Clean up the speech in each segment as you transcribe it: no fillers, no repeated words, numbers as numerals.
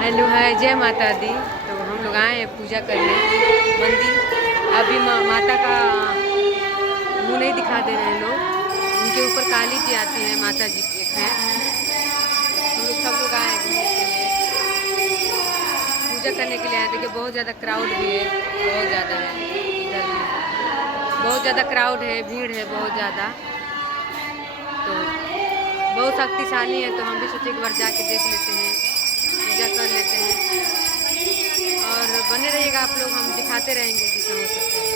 Hello है, जय माता दी। तो हम लोग आए हैं पूजा करने मंदिर। अभी माता का मुंह नहीं दिखा दे रहे हैं लोग। उनके ऊपर काली जी आती है, माता जी एक हैं। हम लोग सब लोग आए हैं घूमने के लिए, पूजा करने के लिए आए। देखिए बहुत ज़्यादा क्राउड भी है, बहुत ज़्यादा है इधर भी, बहुत ज़्यादा क्राउड है, भीड़ है बहुत ज़्यादा। तो बहुत शक्तिशाली है, तो हम भी सोचे एक बार जाके देख लेते हैं, पूजा कर लेते हैं। और बने रहिएगा आप लोग, हम दिखाते रहेंगे जितना हो सकता है।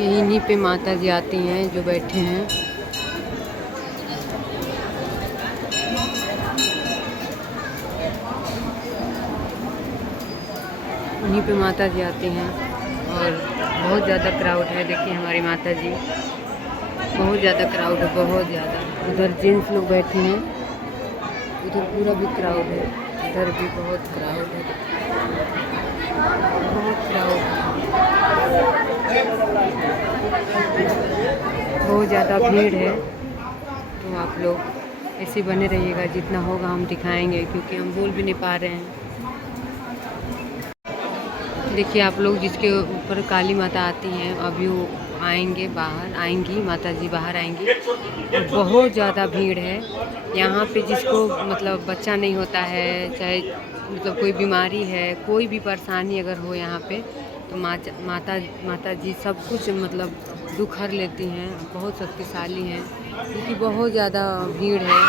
यहीं पे माता जी आती हैं जो बैठे हैं। वहीं पे माता जी आती हैं और बहुत ज़्यादा क्राउड है। देखिए हमारी माता जी, बहुत ज़्यादा क्राउड है, बहुत ज़्यादा। उधर जेंट्स लोग बैठे हैं, उधर पूरा भी क्राउड है, इधर भी बहुत क्राउड है, बहुत क्राउड है, बहुत ज़्यादा भीड़ है। तो आप लोग ऐसे बने रहिएगा, जितना होगा हम दिखाएंगे, क्योंकि हम बोल भी नहीं पा रहे हैं। देखिए आप लोग, जिसके ऊपर काली माता आती हैं, अभी वो आएंगे, बाहर आएंगी, माता जी बाहर आएंगी। और बहुत ज़्यादा भीड़ है यहाँ पे। जिसको मतलब बच्चा नहीं होता है, चाहे मतलब कोई बीमारी है, कोई भी परेशानी अगर हो यहाँ पे, तो माता जी सब कुछ मतलब दुख हर लेती हैं। बहुत शक्तिशाली हैं, क्योंकि बहुत ज़्यादा भीड़ है।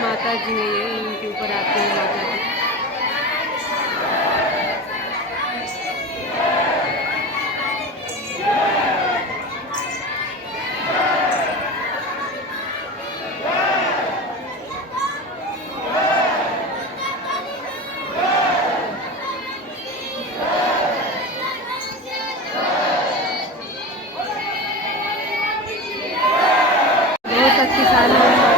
माता जी है ये, इनके ऊपर आती है माता जी। बहुत शक्तिशाली है।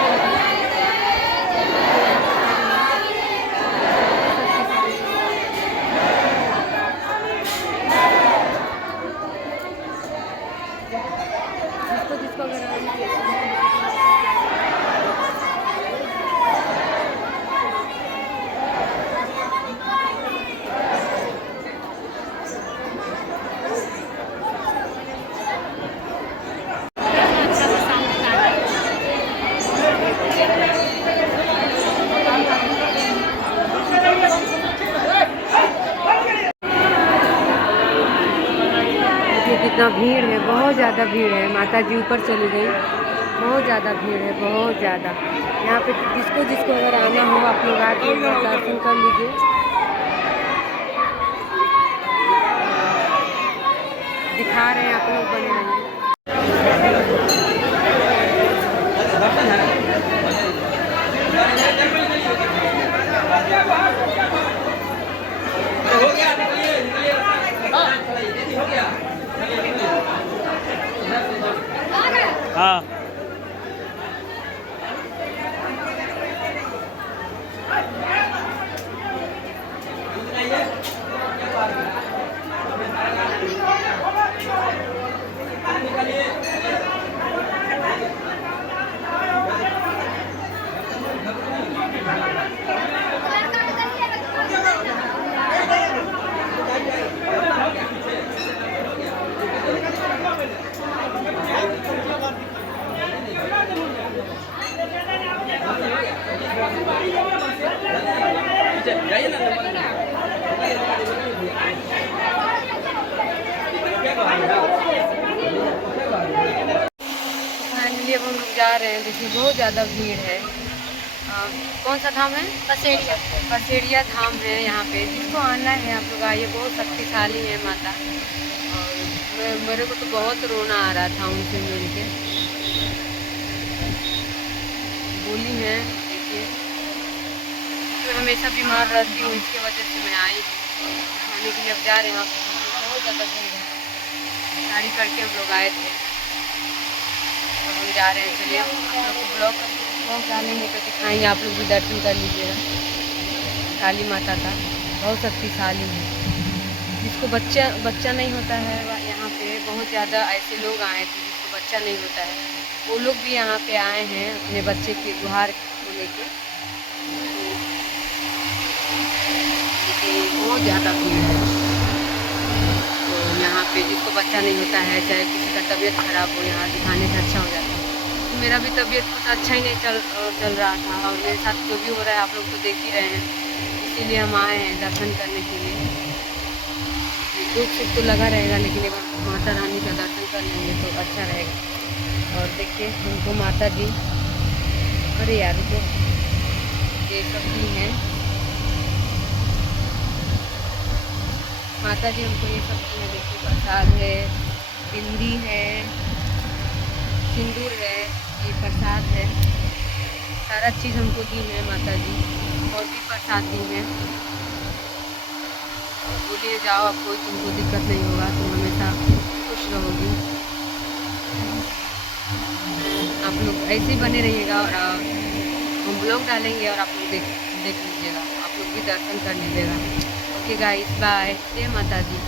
जिसको कितना भीड़ है, बहुत ज़्यादा भीड़ है। माता जी ऊपर चली गई, बहुत ज़्यादा भीड़ है, बहुत ज़्यादा। यहाँ पे जिसको अगर आना हो, आप लोग आके दर्शन कर लीजिए। दिखा रहे हैं, आप लोग बने रहिए। हाँ रहे हैं। देखिए बहुत ज़्यादा भीड़ है। कौन सा धाम है? पसेड़िया। पसेड़िया धाम है यहाँ पे। जिसको आना है आप लोग आइए, बहुत शक्तिशाली है माता। और मेरे को तो बहुत रोना आ रहा था उनसे मिल के। बोली है देखिए, मैं हमेशा बीमार रहती हूँ, इसके वजह से मैं आई हूँ खाने के लिए। अब जा रहे हैं, आप बहुत ज़्यादा भीड़ है। गाड़ी करके हम लोग आए थे, अब हम जा रहे हैं। चलिए आप लोग को ब्लॉग डालेंगे तो दिखाएंगे, आप लोग भी दर्शन कर लीजिएगा। काली माता का बहुत शक्तिशाली है। जिसको बच्चा नहीं होता है, यहाँ पे बहुत ज़्यादा ऐसे लोग आए थे जिसको बच्चा नहीं होता है, वो लोग भी यहाँ पे आए हैं अपने बच्चे की गुहार को लेके। देखिए बहुत ज़्यादा भीड़ है। तो यहाँ पे जिसको बच्चा नहीं होता है, चाहे किसी का तबीयत खराब हो, यहाँ दिखाने से अच्छा हो जाता है। तो मेरा भी तबीयत कुछ अच्छा ही नहीं चल रहा था, और मेरे साथ जो भी हो रहा है आप लोग तो देख ही रहे हैं। इसीलिए हम आए हैं दर्शन करने के लिए। दुख सुख तो लगा रहेगा, लेकिन एक बार माता रानी का दर्शन कर लेंगे तो अच्छा रहेगा। और देखिए हमको माता जी, अरे यार रुको, ये सब भी हैं माता जी, हमको ये सब भी है। देखिए प्रसाद है, बिंदी है, सिंदूर है, ये प्रसाद है, सारा चीज़ हमको दी है माता जी। और भी प्रसाद दी है। बोलिए जाओ, अब कोई तुमको दिक्कत नहीं होगा, तुम हमेशा खुश रहोगी। आप लोग ऐसे ही बने रहिएगा, और हम ब्लॉग डालेंगे और आप लोग देख लीजिएगा, आप लोग भी दर्शन कर लीजिएगा। ओके गाइस, बाय, जय माता दी।